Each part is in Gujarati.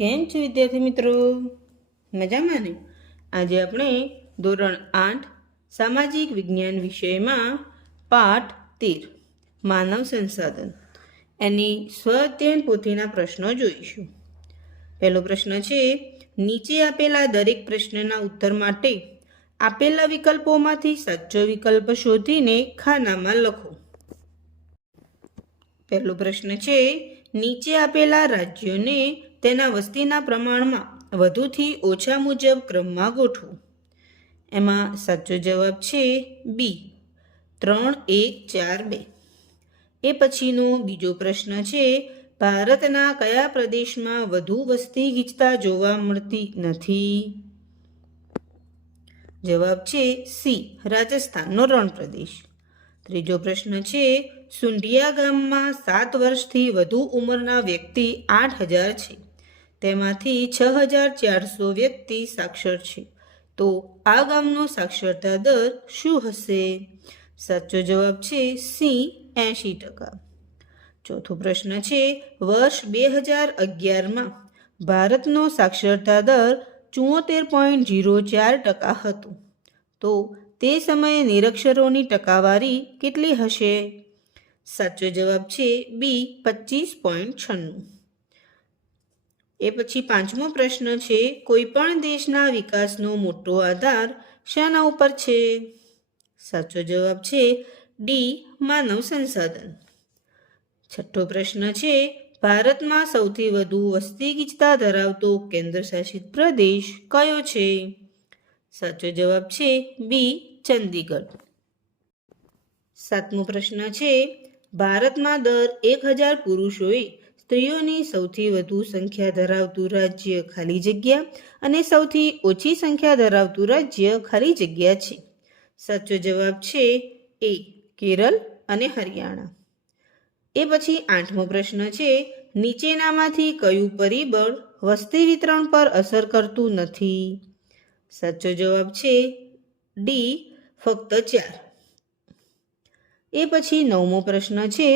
કેમ છો વિદ્યાર્થી મિત્રો? મજામાં ને? આજે આપણે ધોરણ 8 સામાજિક વિજ્ઞાન વિષયમાં પાઠ 13 માનવ સંસાધન એની સ્વઅધ્યયન પોથીના પ્રશ્નો જોઈશું. પહેલો પ્રશ્ન છે, નીચે આપેલા દરેક પ્રશ્નના ઉત્તર માટે આપેલા વિકલ્પોમાંથી સાચો વિકલ્પ શોધીને ખાનામાં લખો. પહેલો પ્રશ્ન છે, નીચે આપેલા રાજ્યોને તેના વસ્તીના પ્રમાણમાં વધુથી ઓછા મુજબ ક્રમમાં ગોઠવો. એમાં સાચો જવાબ છે બી 3, 1, 4, 2. એ પછીનો બીજો પ્રશ્ન છે, ભારતના કયા પ્રદેશમાં વધુ વસ્તી ગીચતા જોવા મળતી નથી? જવાબ છે સી રાજસ્થાનનો રણ પ્રદેશ. ત્રીજો પ્રશ્ન છે, સુંઢિયા ગામમાં 7 વર્ષથી વધુ ઉંમરના વ્યક્તિ 8,000 છે. તેમાંથી 6,400 વ્યક્તિ સાક્ષર છે. તો આ ગામનો સાક્ષરતા દર શું હશે? સાચો જવાબ છે સી 80%. ચોથો પ્રશ્ન છે, વર્ષ 2011માં ભારતનો સાક્ષરતા દર 74.04% હતો. તો તે સમયે નિરક્ષરોની ટકાવારી કેટલી હશે? સાચો જવાબ છે બી 25.96. એ પછી પાંચમો પ્રશ્ન છે, કોઈ પણ દેશના વિકાસનો મોટો આધાર શાના ઉપર છે? સાચો જવાબ છે ડી માનવ સંસાધન. છઠ્ઠો પ્રશ્ન છે, ભારતમાં સૌથી વધુ વસ્તી ગીચતા ધરાવતો કેન્દ્ર શાસિત પ્રદેશ કયો છે? સાચો જવાબ છે બી ચંદીગઢ. સાતમો પ્રશ્ન છે, ભારતમાં દર 1,000 પુરુષોએ સ્ત્રીઓની સૌથી વધુ સંખ્યા ધરાવતું રાજ્ય ખાલી જગ્યા અને સૌથી ઓછી સંખ્યા ધરાવતું રાજ્ય ખાલી જગ્યા છે. સાચો જવાબ છે એ કેરળ અને હરિયાણા. એ પછી આઠમો પ્રશ્ન છે, નીચેનામાંથી કયું પરિબળ વસ્તી વિતરણ પર અસર કરતું નથી? સાચો જવાબ છે ડી ફક્ત 4. એ પછી નવમો પ્રશ્ન છે,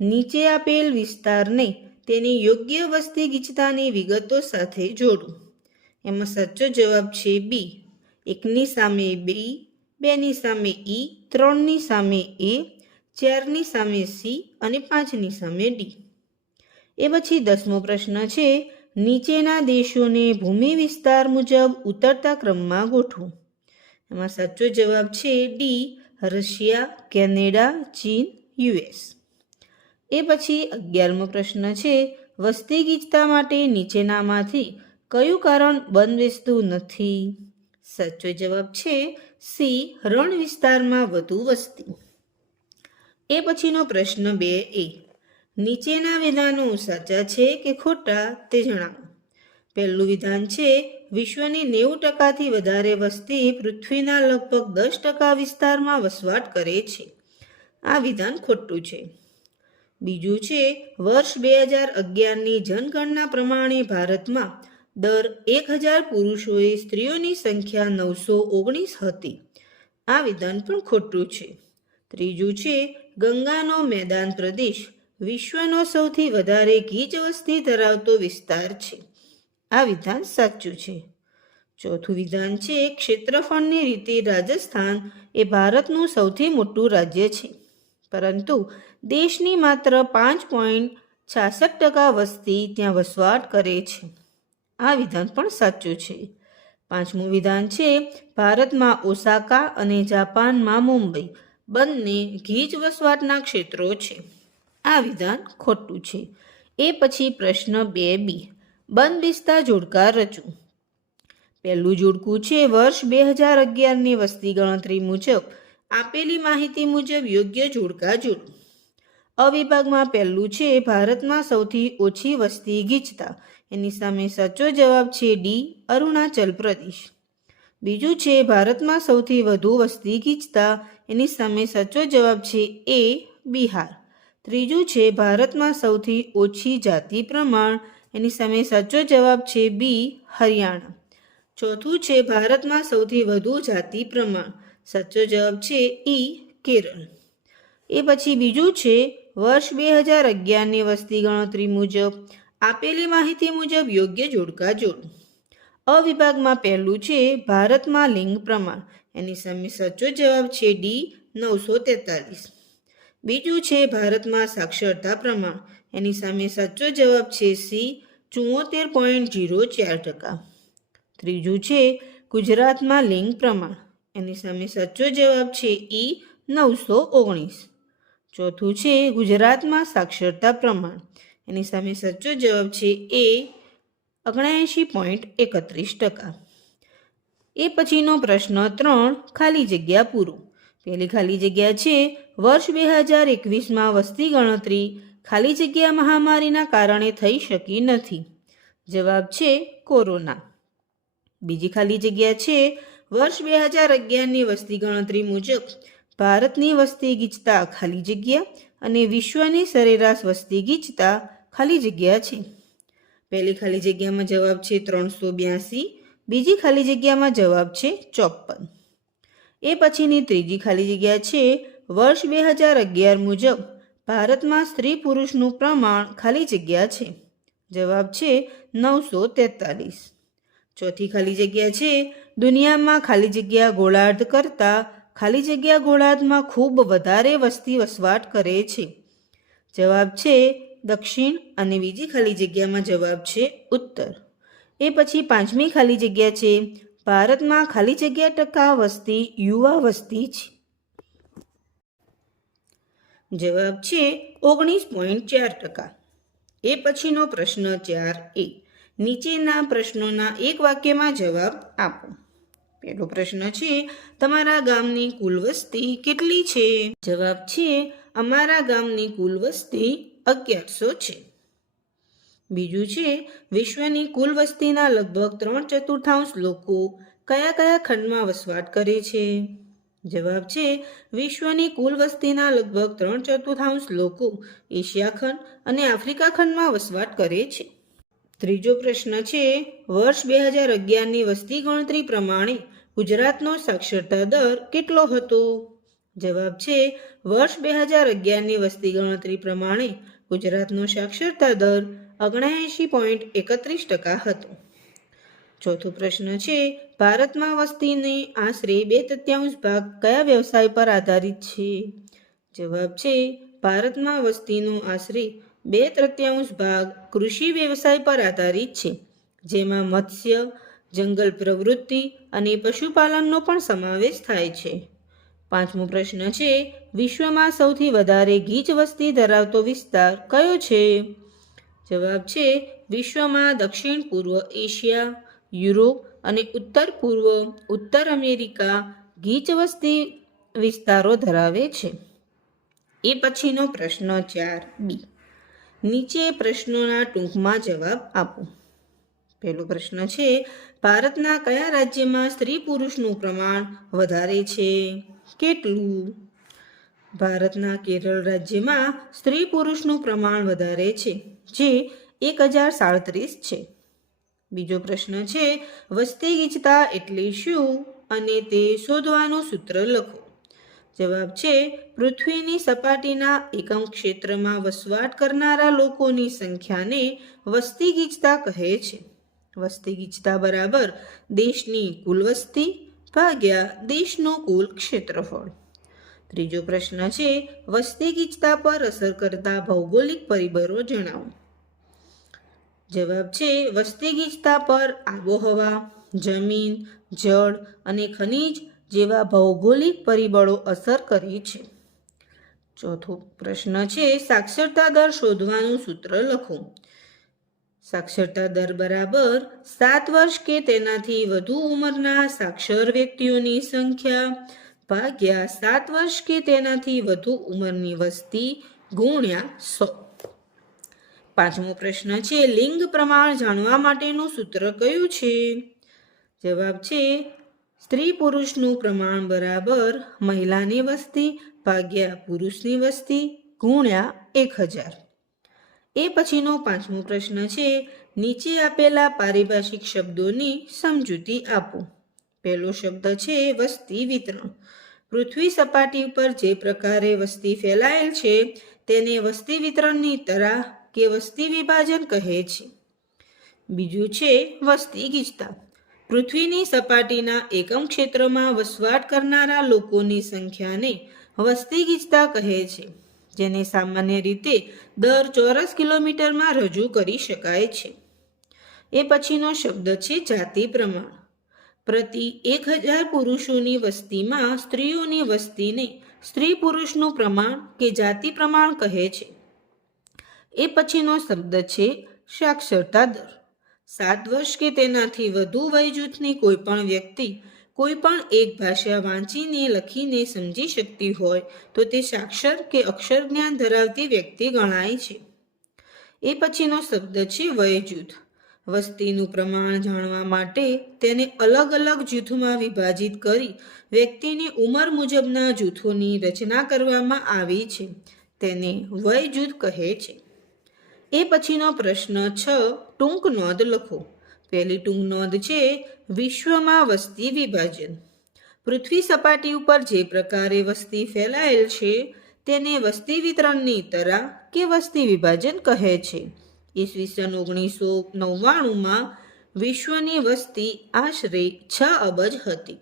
નીચે આપેલ વિસ્તારને તેની યોગ્ય વસ્તી ગીચતાની વિગતો સાથે જોડો. એમાં સાચો જવાબ છે બી 1ની સામે બી, 2ની સામે ઈ, 3ની સામે એ, 4ની સામે સી અને 5ની સામે ડી. એ પછી 10મો પ્રશ્ન છે, નીચેના દેશોને ભૂમિ વિસ્તાર મુજબ ઉતરતા ક્રમમાં ગોઠવો. એમાં સાચો જવાબ છે ડી રશિયા, કેનેડા, ચીન, યુએસ. એ પછી 11મો પ્રશ્ન છે, વસ્તી ગીચતા માટે નીચેનામાંથી કયું કારણ બંધબેસતું નથી? સાચો જવાબ છે સી રણ વિસ્તારમાં વધુ વસ્તી. એ પછીનો પ્રશ્ન 2A, નીચેના વિધાનો સાચા છે કે ખોટા તે જણાવો. પહેલું વિધાન છે, વિશ્વની 90%થી વધારે વસ્તી પૃથ્વીના લગભગ 10% વિસ્તારમાં વસવાટ કરે છે. આ વિધાન ખોટું છે. બીજું છે, વર્ષ 2011ની જનગણના પ્રમાણે ભારતમાં દર 1,000 પુરુષોએ સ્ત્રીઓની સંખ્યા 919 હતી. આ વિધાન પણ ખોટું છે. ત્રીજું છે, ગંગાનો મેદાન પ્રદેશ વિશ્વનો સૌથી વધારે ગીચ વસ્તી ધરાવતો વિસ્તાર છે. આ વિધાન સાચું છે. ચોથું વિધાન છે, ક્ષેત્રફળની રીતે રાજસ્થાન એ ભારતનું સૌથી મોટું રાજ્ય છે, પરંતુ દેશની માત્ર 5.66% વસ્તી ત્યાં વસવાટ કરે છે. આ વિધાન પણ સાચું છે. પાંચમું વિધાન છે, ભારતમાં ઓસાકા અને જાપાનમાં મુંબઈ બંને ગીચ વસવાટના ક્ષેત્રો છે. આ વિધાન ખોટું છે. એ પછી પ્રશ્ન 2B, બંધબેસતા જોડકા રચો. પહેલું જોડકું છે, વર્ષ 2011ની વસ્તી ગણતરી મુજબ આપેલી માહિતી મુજબ યોગ્ય જોડકા જોડો. અવિભાગમાં પહેલું છે, ભારતમાં સૌથી ઓછી વસ્તી ગીચતા. એની સામે સાચો જવાબ છે ડી અરુણાચલ પ્રદેશ. બીજું છે, ભારતમાં સૌથી વધુ વસ્તી ગીચતા. એની સામે સાચો જવાબ છે એ બિહાર. ત્રીજું છે, ભારતમાં સૌથી ઓછી જાતિ પ્રમાણ. એની સામે સાચો જવાબ છે બી હરિયાણા. ચોથું છે, ભારતમાં સૌથી વધુ જાતિ પ્રમાણ. સાચો જવાબ છે ઈ કેરળ. એ પછી બીજું છે, વર્ષ 2011ની વસ્તી ગણતરી મુજબ આપેલી માહિતી મુજબ યોગ્ય જોડકા જોડો. અ વિભાગમાં પહેલું છે ભારતમાં લિંગ પ્રમાણ. એની સામે સાચો જવાબ છે ડી 943. બીજું છે ભારતમાં સાક્ષરતા પ્રમાણ. એની સામે સાચો જવાબ છે સી 74.04%. ત્રીજું છે ગુજરાતમાં લિંગ પ્રમાણ. એની સામે સાચો જવાબ છે ઈ 919. ચોથું છે ગુજરાતમાં સાક્ષરતા પ્રમાણ. એની સામે સાચો જવાબ છે એ 79.31%. એ પછીનો પ્રશ્ન 3 ખાલી જગ્યા પૂરો. પહેલી ખાલી જગ્યા છે વર્ષ 2021માં વસ્તી ગણતરી ખાલી જગ્યા મહામારીના કારણે થઈ શકી નથી. જવાબ છે કોરોના. બીજી ખાલી જગ્યા છે વર્ષ 2011ની વસ્તી ગણતરી મુજબ ભારતની વસ્તી ગીચતા ખાલી જગ્યા અને વિશ્વની સરેરાશ વસ્તી ગીચતા ખાલી જગ્યા છે. પહેલી ખાલી જગ્યામાં જવાબ છે 382. બીજી ખાલી જગ્યામાં જવાબ છે 54. એ પછીની ત્રીજી ખાલી જગ્યા છે વર્ષ 2011 મુજબ ભારતમાં સ્ત્રી પુરુષનું પ્રમાણ ખાલી જગ્યા છે. જવાબ છે 943. ચોથી ખાલી જગ્યા છે દુનિયામાં ખાલી જગ્યા ગોળાર્ધ કરતાં ખાલી જગ્યા ગોળાર્ધમાં ખૂબ વધારે વસ્તી વસવાટ કરે છે. જવાબ છે દક્ષિણ અને બીજી ખાલી જગ્યામાં જવાબ છે ઉત્તર. એ પછી પાંચમી ખાલી જગ્યા છે ભારતમાં ખાલી જગ્યા ટકા વસ્તી યુવા વસ્તી છે. જવાબ છે 19.4%. એ પછીનો પ્રશ્ન 4A. નીચેના પ્રશ્નોના એક વાક્યમાં જવાબ આપો. પહેલો પ્રશ્ન છે તમારા ગામની કુલ વસ્તી કેટલી છે? જવાબ છે અમારા ગામની કુલ વસ્તી 1100 છે. બીજું છે વિશ્વની કુલ વસ્તીના લગભગ 3/4 લોકો કયા કયા ખંડમાં વસવાટ કરે છે? જવાબ છે વિશ્વની કુલ વસ્તીના લગભગ 3/4 લોકો એશિયા ખંડ અને આફ્રિકા ખંડમાં વસવાટ કરે છે. ત્રીજો પ્રશ્ન છે વર્ષ 2011ની વસ્તી ગણતરી પ્રમાણે ગુજરાતનો સાક્ષરતા દર કેટલો હતો? જવાબ છે વર્ષ 2011ની વસ્તી ગણતરી પ્રમાણે ગુજરાતનો સાક્ષરતા દર 79.31% હતો. ચોથો પ્રશ્ન છે ભારતમાં વસ્તીને આશરે 2/3 ભાગ કયા વ્યવસાય પર આધારિત છે? જવાબ છે ભારતમાં વસ્તીનો આશરે 2/3 ભાગ કૃષિ વ્યવસાય પર આધારિત છે, જેમાં મત્સ્ય, જંગલ પ્રવૃત્તિ અને પશુપાલનનો પણ સમાવેશ થાય છે. પાંચમો પ્રશ્ન છે વિશ્વમાં સૌથી વધારે ગીચ વસ્તી ધરાવતો વિસ્તાર કયો છે? જવાબ છે વિશ્વમાં દક્ષિણ પૂર્વ એશિયા, યુરોપ અને ઉત્તર પૂર્વ ઉત્તર અમેરિકા ગીચ વસ્તી વિસ્તારો ધરાવે છે. એ પછીનો પ્રશ્ન 4B. નીચે પ્રશ્નોના ટૂંકમાં જવાબ આપો. પહેલો પ્રશ્ન છે ભારતના કયા રાજ્યમાં સ્ત્રી પુરુષનું પ્રમાણ વધારે છે? કેટલું? ભારતના કેરળ રાજ્યમાં સ્ત્રી પુરુષનું પ્રમાણ વધારે છે, જે 1037 છે. બીજો પ્રશ્ન છે વસ્તી ગીચતા એટલે શું અને તે શોધવાનું સૂત્ર લખો. જવાબ છે પૃથ્વીની સપાટીના એકમ ક્ષેત્રમાં વસવાટ કરનારા લોકોની સંખ્યાને વસ્તી ગીચતા કહે છે. વસ્તી ગીચતા બરાબર દેશની કુલ વસ્તી ભાગ્યા દેશનું કુલ ક્ષેત્રફળ. ત્રીજો પ્રશ્ન છે વસ્તી ગીચતા પર અસર કરતા ભૌગોલિક પરિબળો જણાવો. જવાબ છે વસ્તી ગીચતા પર આબોહવા, જમીન, જળ અને ખનિજ જેવા ભૌગોલિક પરિબળો અસર કરે છે. ચોથો પ્રશ્ન છે સાક્ષરતા દર શોધવાનું સૂત્ર લખો. સાક્ષરતા દર બરાબર 7 વર્ષ કે તેનાથી વધુ ઉંમરના સાક્ષર વ્યક્તિઓની સંખ્યા ભાગ્યા 7 વર્ષ કે તેનાથી વધુ ઉંમરની વસ્તી ગુણ્યા 100. પાંચમો પ્રશ્ન છે લિંગ પ્રમાણ જાણવા માટેનું સૂત્ર કયું છે? જવાબ છે સ્ત્રી પુરુષનું પ્રમાણ બરાબર મહિલાની વસ્તી ભાગ્યા પુરુષની વસ્તી ગુણ્યા 1000. એ પછીનો પાંચમો પ્રશ્ન છે નીચે આપેલા પારિભાષિક શબ્દોની સમજૂતી આપો. પહેલો શબ્દ છે વસ્તી વિતરણ. પૃથ્વી સપાટી પર જે પ્રકારે વસ્તી ફેલાયેલ છે તેને વસ્તી વિતરણની તરાહ કે વસ્તી વિભાજન કહે છે? બીજું છે વસ્તી ગીચતા. પૃથ્વીની સપાટીના એકમ ક્ષેત્રમાં વસવાટ કરનારા લોકોની સંખ્યાને વસ્તી ગીચતા કહે છે, જેને સામાન્ય રીતે દર ચોરસ કિલોમીટરમાં રજૂ કરી શકાય છે. એ પછીનો શબ્દ છે જાતિ પ્રમાણ. પ્રતિ 1000 પુરુષોની વસ્તીમાં સ્ત્રીઓની વસ્તીને સ્ત્રી પુરુષનું પ્રમાણ કે જાતિ પ્રમાણ કહે છે. એ પછીનો શબ્દ છે સાક્ષરતા દર. 7 વર્ષ કે તેનાથી વધુ વય જૂથની કોઈ પણ વ્યક્તિ કોઈ પણ એક ભાષા વાંચીને લખીને સમજી શકતી હોય તો તે સાક્ષર કે અક્ષર જ્ઞાન ધરાવતી વ્યક્તિ ગણાય છે. એ પછીનો શબ્દ છે વય જૂથ. વસ્તીનું પ્રમાણ જાણવા માટે તેને અલગ અલગ જૂથોમાં વિભાજિત કરી વ્યક્તિની ઉંમર મુજબના જૂથોની રચના કરવામાં આવી છે, તેને વય જૂથ કહે છે. એ પછીનો પ્રશ્ન 6, ટૂંક નોંધ લખો. પહેલી ટૂંક નોંધ છે વિશ્વમાં વસ્તી વિભાજન. પૃથ્વી સપાટી ઉપર જે પ્રકારે વસ્તી ફેલાયેલ છે તેને વસ્તી વિતરણની તરા કે વસ્તી વિભાજન કહે છે. ઈસવીસન 1999માં વિશ્વની વસ્તી આશરે 6 અબજ હતી,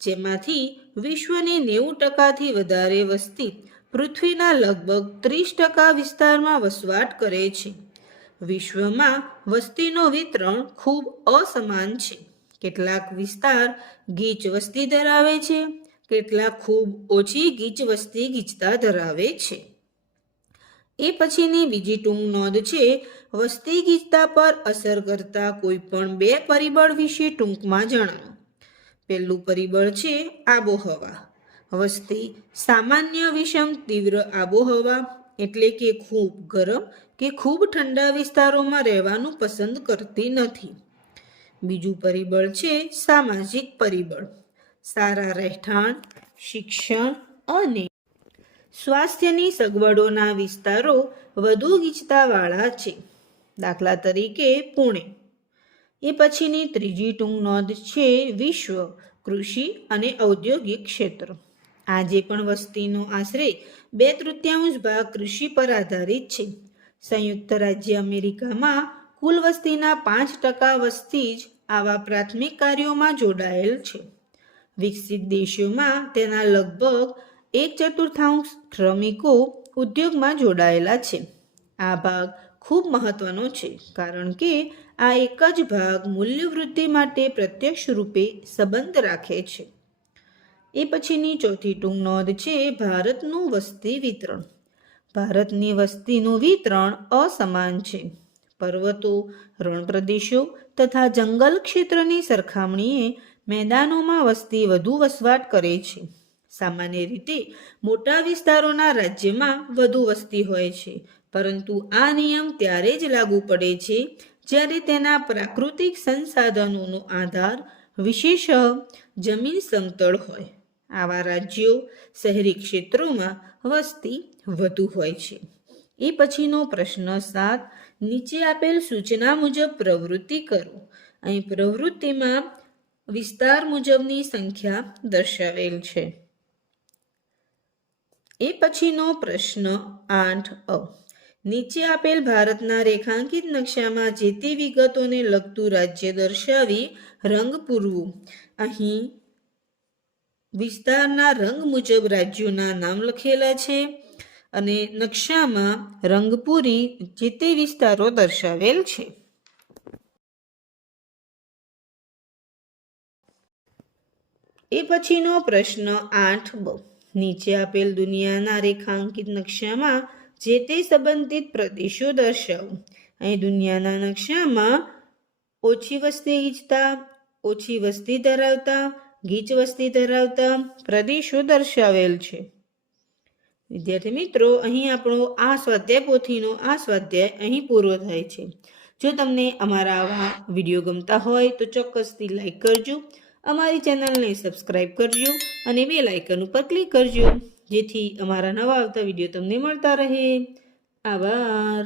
જેમાંથી વિશ્વની 90%થી વધારે વસ્તી પૃથ્વીના લગભગ 30% વિસ્તારમાં વસવાટ કરે છે. વિશ્વમાં વસ્તીનું વિતરણ ખૂબ અસમાન છે. કેટલાક વિસ્તાર ગીચ વસ્તી ધરાવે છે, કેટલાક ખૂબ ઓછી ગીચ વસ્તી ગીચતા ધરાવે છે. એ પછીની બીજી ટૂંક નોંધ છે વસ્તી ગીચતા પર અસર કરતા કોઈ પણ 2 પરિબળ વિશે ટૂંકમાં જણાવો. પહેલું પરિબળ છે આબોહવા. વસ્તી સામાન્ય વિષમ તીવ્ર આબોહવા એટલે કે ખૂબ ગરમ કે ખૂબ ઠંડા વિસ્તારોમાં રહેવાનું પસંદ કરતી નથી. બીજું પરિબળ છે સામાજિક પરિબળ. સારા રહેઠાણ, શિક્ષણ અને સ્વાસ્થ્યની સગવડોના વિસ્તારો વધુ ગીચતાવાળા છે, દાખલા તરીકે પુણે. એ પછીની ત્રીજી ટૂંક નોંધ છે વિશ્વ, કૃષિ અને ઔદ્યોગિક ક્ષેત્ર. આજે પણ વસ્તીનો આશરે 2/3 ભાગ કૃષિ પર આધારિત છે. સંયુક્ત રાજ્ય અમેરિકામાં કુલ વસ્તીના 5% વસ્તી જ આવા પ્રાથમિક કાર્યોમાં જોડાયેલ છે. વિકસિત દેશોમાં તેના લગભગ 1/4 શ્રમિકો ઉદ્યોગમાં જોડાયેલા છે. આ ભાગ ખૂબ મહત્વનો છે કારણ કે આ એક જ ભાગ મૂલ્ય વૃદ્ધિ માટે પ્રત્યક્ષ રૂપે સંબંધ રાખે છે. એ પછીની ચોથી ટૂંક નોંધ છે ભારતનું વસ્તી વિતરણ. ભારતની વસ્તીનું વિતરણ અસમાન છે. પર્વતો, રણ પ્રદેશો તથા જંગલ ક્ષેત્રની સરખામણીએ મેદાનોમાં વસ્તી વધુ વસવાટ કરે છે. સામાન્ય રીતે મોટા વિસ્તારોના રાજ્યમાં વધુ વસ્તી હોય છે, પરંતુ આ નિયમ ત્યારે જ લાગુ પડે છે જ્યારે તેના પ્રાકૃતિક સંસાધનોનો આધાર વિશેષ જમીન સમતળ હોય. આવા રાજ્યો શહેરી ક્ષેત્રોમાં વસ્તી વધુ હોય છે. એ પછીનો પ્રશ્ન 7, નીચે આપેલ સૂચના મુજબ પ્રવૃત્તિ કરો. અહીં પ્રવૃત્તિમાં વિસ્તાર મુજબની સંખ્યા દર્શાવેલ છે. એ પછીનો પ્રશ્ન 8 નીચે આપેલ ભારતના રેખાંકિત નકશામાં જે તે વિગતોને લગતું રાજ્ય દર્શાવી રંગ પૂરવું. અહીં વિસ્તારના રંગ મુજબ રાજ્યોના નામ લખેલા છે અને નકશામાં રંગ પૂરી જે તે વિસ્તારો દર્શાવેલ છે. એ પછીનો પ્રશ્ન 8બ, નીચે આપેલ દુનિયાના રેખાંકિત નકશામાં જે તે સંબંધિત પ્રદેશો દર્શાવો. અહીં દુનિયાના નકશામાં ઓછી વસ્તી ગીચતા, ઓછી વસ્તી ધરાવતા, ગીચ વસ્તી ધરાવતા પ્રદેશો દર્શાવેલ છે. વિદ્યાર્થી મિત્રો, અહીં આપણો આ સ્વાધ્યાય પોથીનો આ સ્વાધ્યાય અહીં પૂરો થાય છે. જો તમને અમારા આવા વિડીયો ગમતા હોય તો ચોક્કસથી લાઈક કરજો, અમારી ચેનલને સબસ્ક્રાઈબ કરજો અને બેલ આઇકન ઉપર ક્લિક કરજો, જેથી અમારા નવા આવતા વિડીયો તમને મળતા રહે. આભાર.